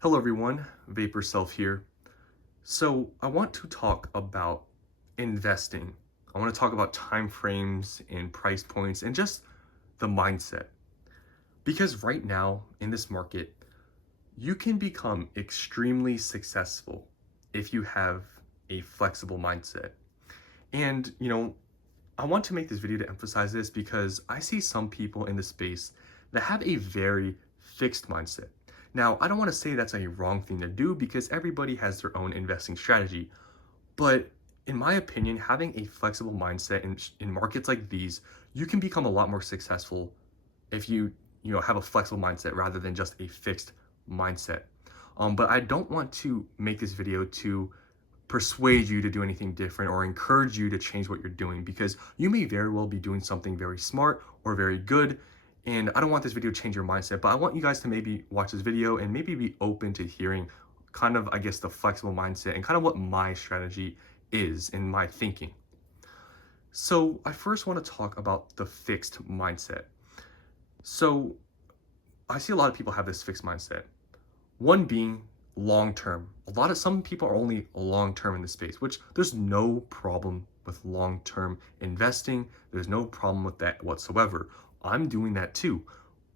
Hello everyone, Vapor Self here. So I want to talk about investing. I want to talk about time frames and price points and just the mindset. Because right now in this market, you can become extremely successful if you have a flexible mindset. And, I want to make this video to emphasize this because I see some people in the space that have a very fixed mindset. Now, I don't want to say that's a wrong thing to do because everybody has their own investing strategy. But in my opinion, having a flexible mindset in markets like these, you can become a lot more successful if you have a flexible mindset rather than just a fixed mindset. But I don't want to make this video to persuade you to do anything different or encourage you to change what you're doing because you may very well be doing something very smart or very good. And I don't want this video to change your mindset, but I want you guys to maybe watch this video and maybe be open to hearing kind of, I guess, the flexible mindset and kind of what my strategy is in my thinking. So I first want to talk about the fixed mindset. So I see a lot of people have this fixed mindset. One being long term. Some people are only long term in this space, which there's no problem with long term investing. There's no problem with that whatsoever. I'm doing that too.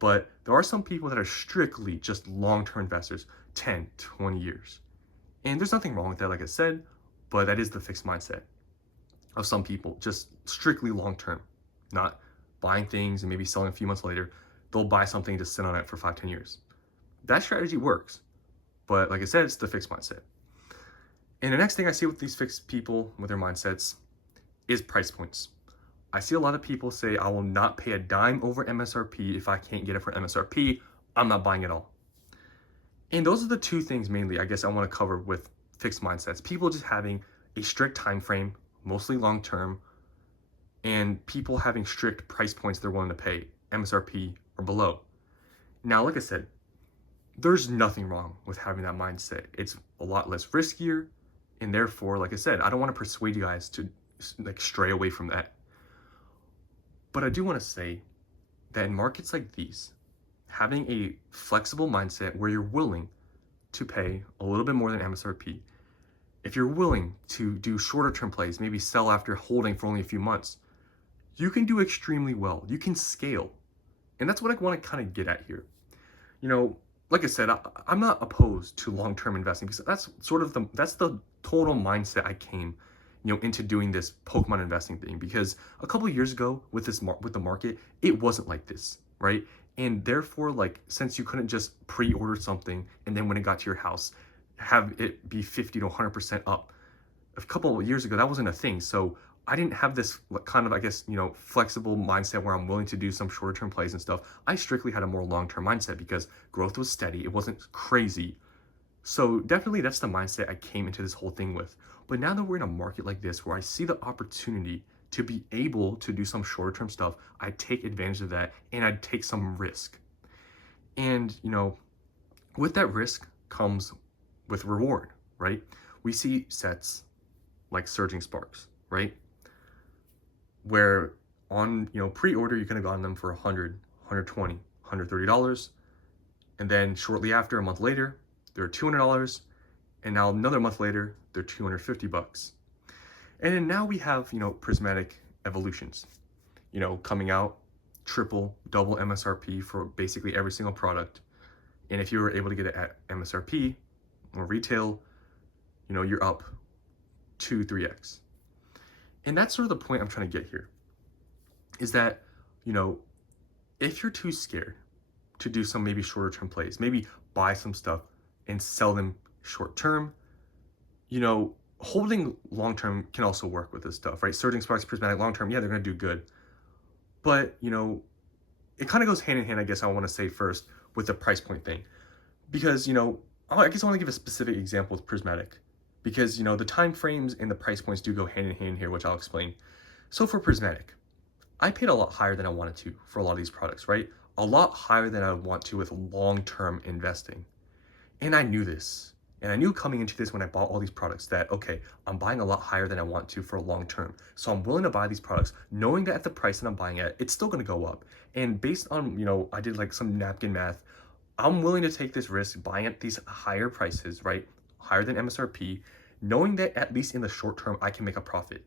But there are some people that are strictly just long term investors, 10, 20 years. And there's nothing wrong with that, like I said, but that is the fixed mindset of some people, just strictly long term, not buying things and maybe selling a few months later. They'll buy something to sit on it for 5, 10 years. That strategy works. But like I said, it's the fixed mindset. And the next thing I see with these fixed people with their mindsets is price points. I see a lot of people say, I will not pay a dime over MSRP if I can't get it for MSRP. I'm not buying it all. And those are the two things mainly I guess I want to cover with fixed mindsets. People just having a strict time frame, mostly long term, and people having strict price points they're willing to pay, MSRP or below. Now, like I said, there's nothing wrong with having that mindset. It's a lot less riskier, and therefore, like I said, I don't want to persuade you guys to like stray away from that. But I do want to say that in markets like these, having a flexible mindset where you're willing to pay a little bit more than MSRP, if you're willing to do shorter term plays, maybe sell after holding for only a few months, you can do extremely well. You can scale. And that's what I want to kind of get at here. Like I said, I'm not opposed to long-term investing because that's the total mindset I came, into doing this Pokemon investing thing. Because a couple of years ago with the market, it wasn't like this, right? And therefore, like since you couldn't just pre-order something and then when it got to your house, have it be 50 to 100% up. A couple of years ago, that wasn't a thing. So I didn't have this kind of, I guess, flexible mindset where I'm willing to do some shorter term plays and stuff. I strictly had a more long term mindset because growth was steady. It wasn't crazy. So definitely that's the mindset I came into this whole thing with. But now that we're in a market like this where I see the opportunity to be able to do some shorter term stuff, I take advantage of that and I take some risk. And, with that risk comes with reward, right? We see sets like Surging Sparks, right? Where on pre-order you could have gotten them for 100, 120, $130, and then shortly after, a month later, they're $200, and now another month later they're $250. And then now we have prismatic evolutions, coming out triple, double MSRP for basically every single product. And if you were able to get it at MSRP or retail, you're up 2, 3x. And that's sort of the point I'm trying to get here is that, if you're too scared to do some maybe shorter term plays, maybe buy some stuff and sell them short term, holding long term can also work with this stuff, right? Surging Sparks, Prismatic long term, yeah, they're going to do good. But, it kind of goes hand in hand, I guess I want to say first with the price point thing. Because, I guess I want to give a specific example with Prismatic. Because, the time frames and the price points do go hand in hand here, which I'll explain. So for Prismatic, I paid a lot higher than I wanted to for a lot of these products, right? A lot higher than I would want to with long-term investing. And I knew this. And I knew coming into this when I bought all these products that, okay, I'm buying a lot higher than I want to for a long term. So I'm willing to buy these products knowing that at the price that I'm buying at, it's still going to go up. And based on, I did like some napkin math. I'm willing to take this risk buying at these higher prices, right? Higher than MSRP, knowing that at least in the short term, I can make a profit.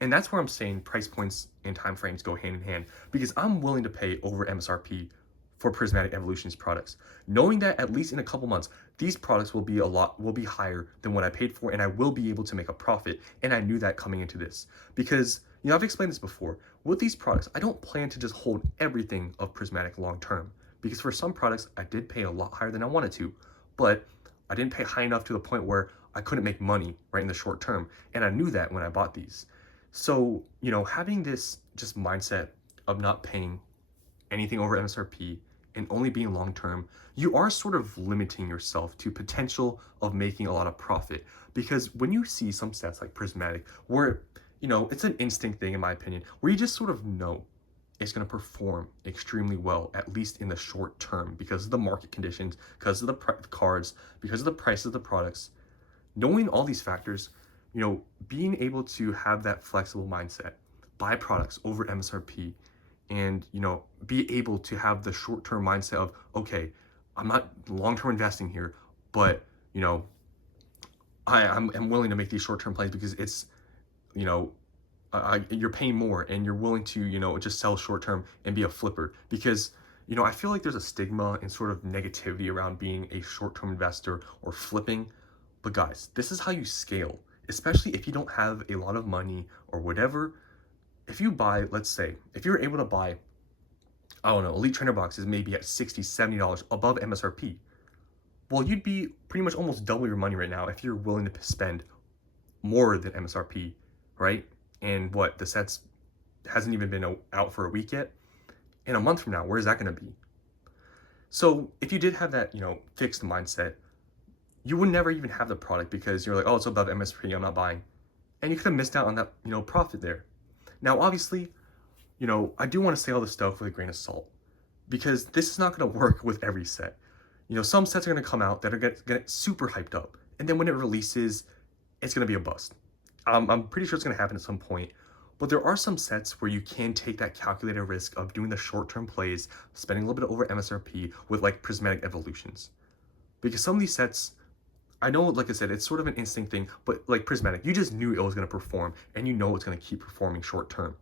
And that's where I'm saying price points and time frames go hand in hand, because I'm willing to pay over MSRP for Prismatic Evolutions products, knowing that at least in a couple months, these products will be higher than what I paid for, and I will be able to make a profit. And I knew that coming into this, because I've explained this before. With these products, I don't plan to just hold everything of Prismatic long term, because for some products, I did pay a lot higher than I wanted to, but I didn't pay high enough to the point where I couldn't make money right in the short term. And I knew that when I bought these. So, having this just mindset of not paying anything over MSRP and only being long term, you are sort of limiting yourself to potential of making a lot of profit. Because when you see some sets like Prismatic, where, it's an instinct thing in my opinion, where you just sort of know it's going to perform extremely well, at least in the short term, because of the market conditions, because of the cards, because of the price of the products. Knowing all these factors, being able to have that flexible mindset, buy products over MSRP, and, be able to have the short-term mindset of, okay, I'm not long-term investing here, but, I'm willing to make these short-term plays because it's, you know, you're paying more and you're willing to, just sell short-term and be a flipper. Because, I feel like there's a stigma and sort of negativity around being a short-term investor or flipping. But guys, this is how you scale, especially if you don't have a lot of money or whatever. If you buy, let's say, if you're able to buy, I don't know, Elite Trainer boxes maybe at $60, $70 above MSRP, well, you'd be pretty much almost double your money right now if you're willing to spend more than MSRP, right? And what, the sets hasn't even been out for a week yet. In a month from now, where's that going to be? So if you did have that, fixed mindset, you would never even have the product because you're like, oh, it's above MSRP, I'm not buying. And you could have missed out on that, profit there. Now, obviously, I do want to say all this stuff with a grain of salt, because this is not going to work with every set. Some sets are going to come out that are going to get super hyped up, and then when it releases, it's going to be a bust. I'm pretty sure it's going to happen at some point, but there are some sets where you can take that calculated risk of doing the short-term plays, spending a little bit over MSRP with like Prismatic Evolutions. Because some of these sets, I know, like I said, it's sort of an instinct thing, but like Prismatic, you just knew it was going to perform, and it's going to keep performing short-term.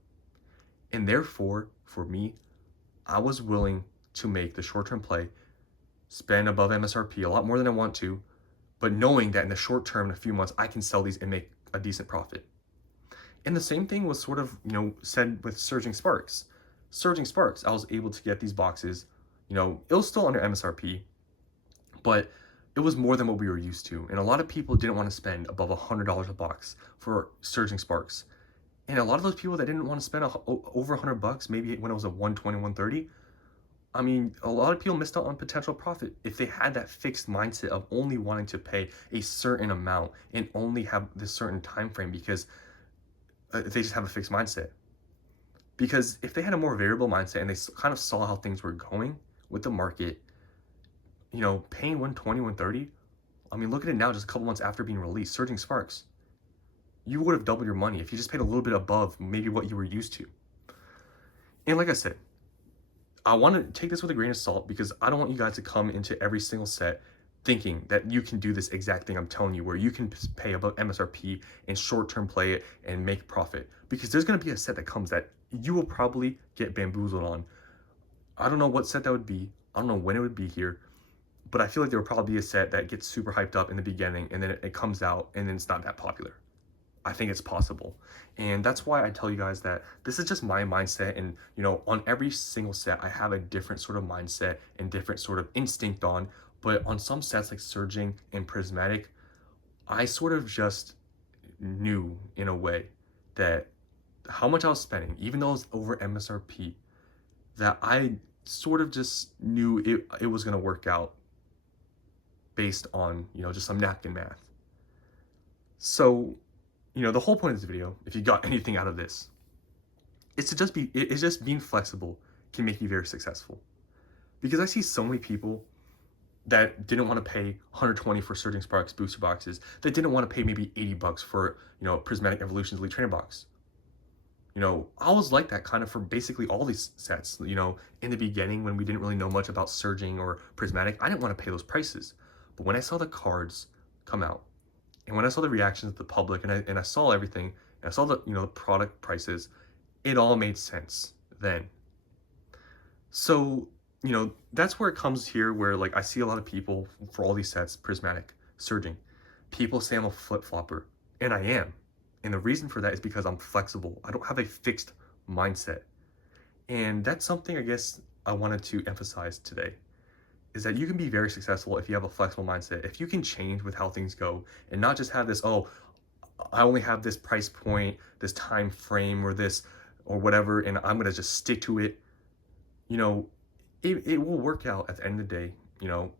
And therefore, for me, I was willing to make the short-term play, spend above MSRP a lot more than I want to, but knowing that in the short term, in a few months, I can sell these and make a decent profit. And the same thing was sort of, said with Surging Sparks. Surging Sparks, I was able to get these boxes, it was still under MSRP, but it was more than what we were used to. And a lot of people didn't want to spend above $100 a box for Surging Sparks. And a lot of those people that didn't want to spend over $100, maybe when it was a 120, 130, I mean, a lot of people missed out on potential profit if they had that fixed mindset of only wanting to pay a certain amount and only have this certain time frame, because they just have a fixed mindset. Because if they had a more variable mindset and they kind of saw how things were going with the market, paying 120, 130, I mean, look at it now, just a couple months after being released, Surging Sparks. You would have doubled your money if you just paid a little bit above maybe what you were used to. And like I said, I want to take this with a grain of salt, because I don't want you guys to come into every single set thinking that you can do this exact thing I'm telling you, where you can pay above MSRP and short-term play it and make profit. Because there's going to be a set that comes that you will probably get bamboozled on. I don't know what set that would be. I don't know when it would be here. But I feel like there would probably be a set that gets super hyped up in the beginning, and then it comes out and then it's not that popular. I think it's possible. And that's why I tell you guys that this is just my mindset. And, on every single set, I have a different sort of mindset and different sort of instinct on. But on some sets like Surging and Prismatic, I sort of just knew in a way that how much I was spending, even though it was over MSRP, that I sort of just knew it was going to work out based on, just some napkin math. So, the whole point of this video, if you got anything out of this, it's just being flexible can make you very successful. Because I see so many people that didn't want to pay $120 for Surging Sparks booster boxes, that didn't want to pay maybe $80 for, Prismatic Evolutions Elite Trainer box. You know, I was like that kind of for basically all these sets. You know, in the beginning when we didn't really know much about surging or prismatic, I didn't want to pay those prices. But when I saw the cards come out, and when I saw the reactions of the public, and I saw everything, and I saw the the product prices, it all made sense then. So, that's where it comes here where like I see a lot of people for all these sets, prismatic, surging. People say I'm a flip-flopper, and I am. And the reason for that is because I'm flexible. I don't have a fixed mindset. And that's something I guess I wanted to emphasize today is that you can be very successful if you have a flexible mindset. If you can change with how things go and not just have this, oh, I only have this price point, this time frame, or this, or whatever, and I'm gonna just stick to it. You know, it will work out at the end of the day.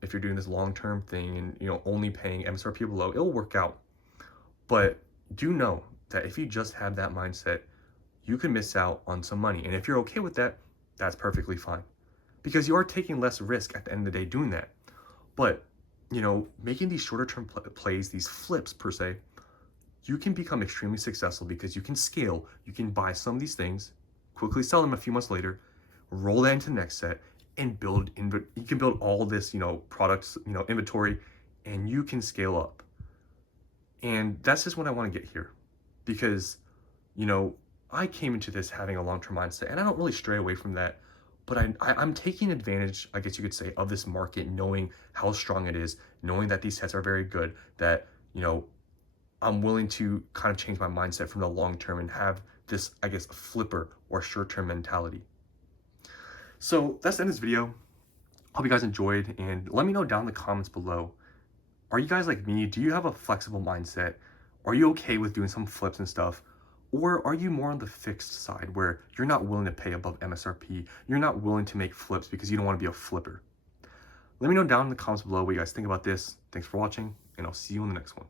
If you're doing this long-term thing and only paying MSRP below, it'll work out. But do know that if you just have that mindset, you can miss out on some money. And if you're okay with that, that's perfectly fine. Because you are taking less risk at the end of the day doing that. But, making these shorter term plays, these flips per se, you can become extremely successful because you can scale. You can buy some of these things, quickly sell them a few months later, roll that into the next set, and you can build all this, products, inventory, and you can scale up. And that's just what I want to get here because, I came into this having a long-term mindset and I don't really stray away from that, but I'm taking advantage, I guess you could say, of this market, knowing how strong it is, knowing that these sets are very good, that, I'm willing to kind of change my mindset from the long term and have this, I guess, flipper or short-term mentality. So that's the end of this video. Hope you guys enjoyed, and let me know down in the comments below. Are you guys like me? Do you have a flexible mindset? Are you okay with doing some flips and stuff? Or are you more on the fixed side where you're not willing to pay above MSRP? You're not willing to make flips because you don't want to be a flipper? Let me know down in the comments below what you guys think about this. Thanks for watching, and I'll see you in the next one.